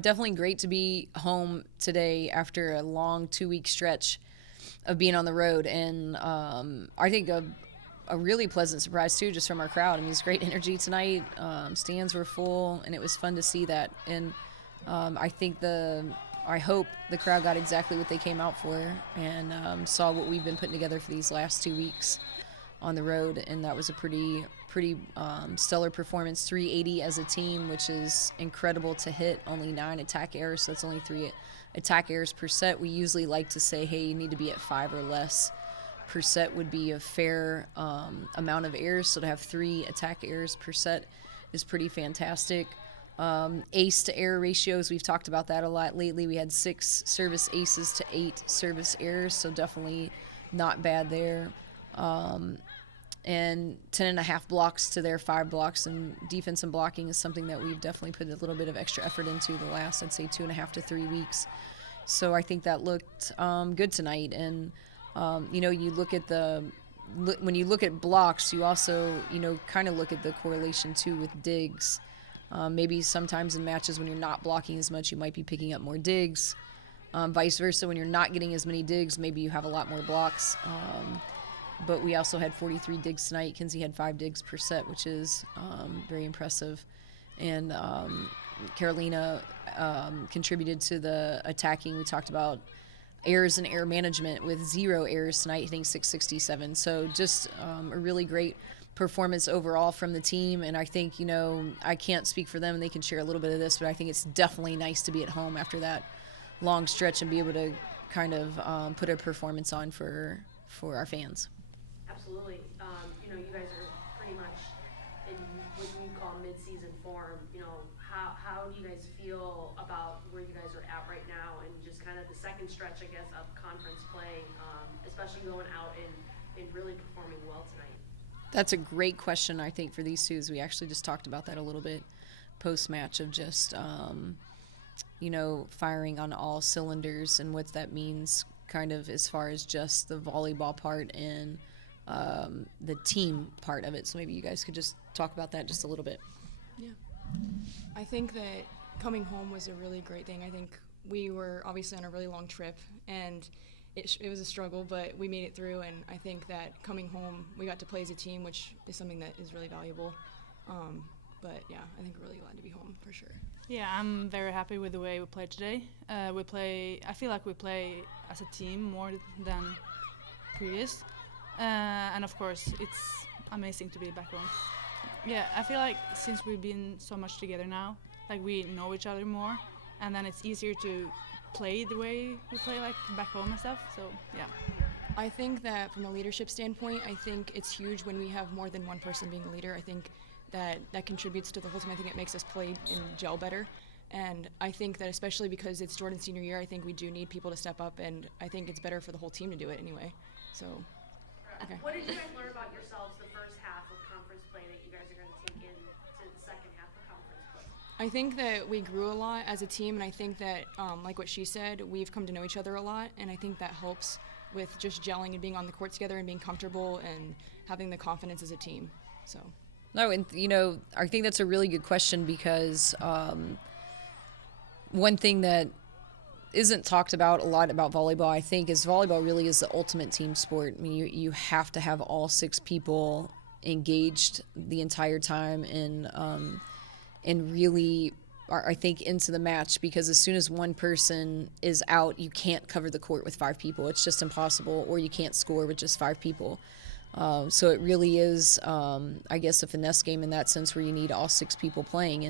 definitely great to be home today after a long 2-week stretch of being on the road. And I think a really pleasant surprise, too, just from our crowd. I mean, it was great energy tonight. Stands were full, and it was fun to see that. And I hope the crowd got exactly what they came out for and saw what we've been putting together for these last 2 weeks on the road, and that was a pretty stellar performance. 380 as a team, which is incredible to hit. Only 9 attack errors, so that's only 3 attack errors per set. We usually like to say, hey, you need to be at 5 or less per set would be a fair amount of errors. So to have 3 attack errors per set is pretty fantastic. Ace to error ratios, we've talked about that a lot lately. We had 6 service aces to 8 service errors, so definitely not bad there. And 10.5 blocks to their 5 blocks, and defense and blocking is something that we've definitely put a little bit of extra effort into the last, I'd say, 2.5 to 3 weeks. So I think that looked good tonight. And you look at when you look at blocks, you also kind of look at the correlation too with digs. Maybe sometimes in matches when you're not blocking as much, you might be picking up more digs. Vice versa, when you're not getting as many digs, maybe you have a lot more blocks. But we also had 43 digs tonight. Kenzie had 5 digs per set, which is very impressive. And Karoline contributed to the attacking. We talked about errors and error management with 0 errors tonight, hitting 667. So just a really great performance overall from the team. And I think, I can't speak for them and they can share a little bit of this, but I think it's definitely nice to be at home after that long stretch and be able to kind of put a performance on for our fans. Absolutely. You guys are pretty much in what you call mid-season form. How do you guys feel about where you guys are at right now and just kind of the second stretch, I guess, of conference play, especially going out and really performing well tonight? That's a great question, I think, for these two. We actually just talked about that a little bit post-match of just, firing on all cylinders and what that means kind of as far as just the volleyball part and the team part of it. So maybe you guys could just talk about that just a little bit. Yeah. I think that coming home was a really great thing. I think we were obviously on a really long trip, and it was a struggle, but we made it through, and I think that coming home, we got to play as a team, which is something that is really valuable. But, yeah, I think we're really glad to be home for sure. Yeah, I'm very happy with the way we played today. I feel like we play as a team more than previous. And, of course, it's amazing to be back home. Yeah, I feel like since we've been so much together now, like we know each other more, and then it's easier to play the way we play like back home and stuff. So yeah, I think that from a leadership standpoint, I think it's huge when we have more than one person being a leader. I think that contributes to the whole team. I think it makes us play and gel better, and I think that especially because it's Jordan's senior year, I think we do need people to step up, and I think it's better for the whole team to do it anyway. So okay. What did you guys learn about yourselves the first half of conference play that you guys are going to take into the second half of conference play? I think that we grew a lot as a team, and I think that, like what she said, we've come to know each other a lot, and I think that helps with just gelling and being on the court together and being comfortable and having the confidence as a team. So. No, and, I think that's a really good question because one thing that isn't talked about a lot about volleyball, I think, is volleyball really is the ultimate team sport. I mean, you have to have all 6 people engaged the entire time and really are, I think, into the match, because as soon as one person is out, you can't cover the court with 5 people. It's just impossible, or you can't score with just 5 people. So it really is, I guess, a finesse game in that sense where you need all 6 people playing.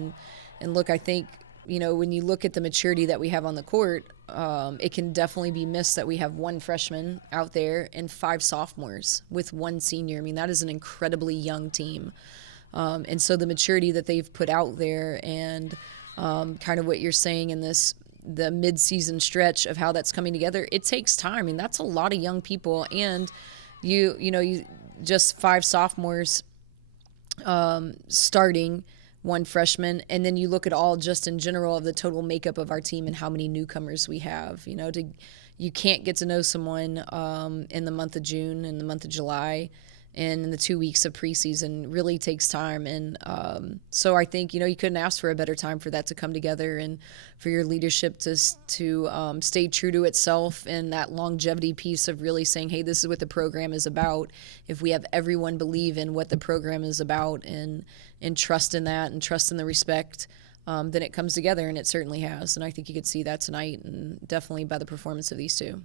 And look, I think, when you look at the maturity that we have on the court, it can definitely be missed that we have 1 freshman out there and 5 sophomores with 1 senior. I mean, that is an incredibly young team. And so the maturity that they've put out there and kind of what you're saying in the mid-season stretch of how that's coming together, it takes time. I mean, that's a lot of young people. And you just 5 sophomores starting, 1 freshman, and then you look at all just in general of the total makeup of our team and how many newcomers we have. You can't get to know someone in the month of June and the month of July and in the 2 weeks of preseason really takes time. And so I think, you couldn't ask for a better time for that to come together and for your leadership to stay true to itself, and that longevity piece of really saying, hey, this is what the program is about. If we have everyone believe in what the program is about and trust in that and trust in the respect, then it comes together, and it certainly has. And I think you could see that tonight, and definitely by the performance of these two.